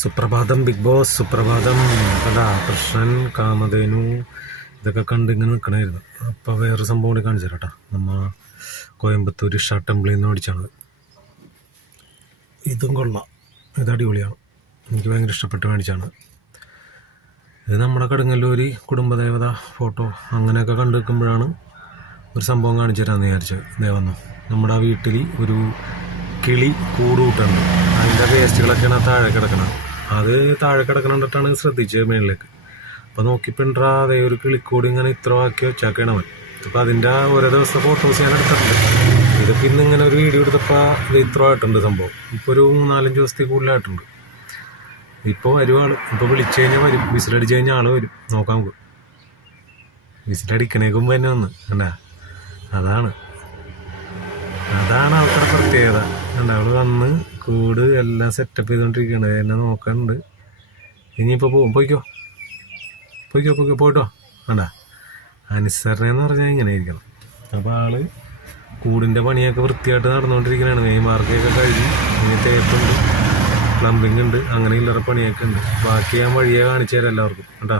സുപ്രഭാതം big boss, സുപ്രഭാതം. കണ്ടാ കൃഷ്ണൻ, കാമധേനു ഇതൊക്കെ കണ്ട് ഇങ്ങനെ നിൽക്കണമായിരുന്നു. അപ്പോൾ വേറൊരു സംഭവം കൂടി കാണിച്ചു തരാം കേട്ടോ. നമ്മൾ കോയമ്പത്തൂർ ഇഷ ടെമ്പിളിൽ നിന്ന് മേടിച്ചാണ്. ഇതും കൊള്ളാം, ഇത് അടിപൊളിയാണ്, എനിക്ക് ഭയങ്കര ഇഷ്ടപ്പെട്ട് മേടിച്ചാണ്. ഇത് നമ്മുടെ കടുങ്ങല്ലൂർ കുടുംബദേവത ഫോട്ടോ അങ്ങനെയൊക്കെ കണ്ടു നിൽക്കുമ്പോഴാണ് ഒരു സംഭവം കാണിച്ചു തരാമെന്ന് വിചാരിച്ചത്. ദേവന്നു നമ്മുടെ ആ വീട്ടിൽ ഒരു കിളി കൂട് കൂട്ടുണ്ട്. അതിൻ്റെ വേസ്റ്റുകളൊക്കെയാണ് താഴെ കിടക്കണം. അത് താഴെ കിടക്കണണ്ടിട്ടാണ് ശ്രദ്ധിച്ചത് മേളിലേക്ക്. അപ്പോൾ നോക്കിപ്പിണ്ടാ അതേ ഒരു കിളിക്കൂടി ഇങ്ങനെ ഇത്ര ആക്കി വെച്ചാക്കണം അവൻ. അപ്പോൾ അതിൻ്റെ ഓരോ ദിവസത്തെ ഫോട്ടോസ് ഞാൻ എടുത്തിട്ടുണ്ട്. ഇതിപ്പോൾ ഇന്നിങ്ങനെ ഒരു വീഡിയോ എടുത്തപ്പോൾ ഇത് ഇത്ര ആയിട്ടുണ്ട് സംഭവം. ഇപ്പോൾ ഒരു 4-5 ദിവസത്തിൽ കൂടുതലായിട്ടുണ്ട്. ഇപ്പോൾ വരും ആൾ. ഇപ്പോൾ വിളിച്ചു കഴിഞ്ഞാൽ വരും, വിസിലടിച്ച് കഴിഞ്ഞാൽ ആൾ വരും. നോക്കാൻ പോകും. വിസിലടിക്കണേക്ക് മുമ്പ് തന്നെ വന്ന് കണ്ടാ. അതാണ് ആൾക്കാരുടെ പ്രത്യേകത. കണ്ടാ അവള് വന്ന് കൂട് എല്ലാം സെറ്റപ്പ് ചെയ്തുകൊണ്ടിരിക്കുകയാണ്. എന്നെ നോക്കാനുണ്ട്. ഇനിയിപ്പോൾ പോയിക്കോ പോയിട്ടോ. കണ്ടാ അനുസരണ എന്ന് പറഞ്ഞാൽ ഇങ്ങനെ ഇരിക്കണം. അപ്പോൾ ആള് കൂടിൻ്റെ പണിയൊക്കെ വൃത്തിയായിട്ട് നടന്നുകൊണ്ടിരിക്കുകയാണ്. മെയിൻ മാർക്കൊക്കെ കഴിഞ്ഞ് ഇനി തേപ്പുണ്ട്, പ്ലംബിംഗ് ഉണ്ട്, അങ്ങനെ ഇല്ലറ പണിയൊക്കെ ഉണ്ട്. ബാക്കി ഞാൻ വഴിയെ കാണിച്ചു തരാം എല്ലാവർക്കും കേട്ടോ.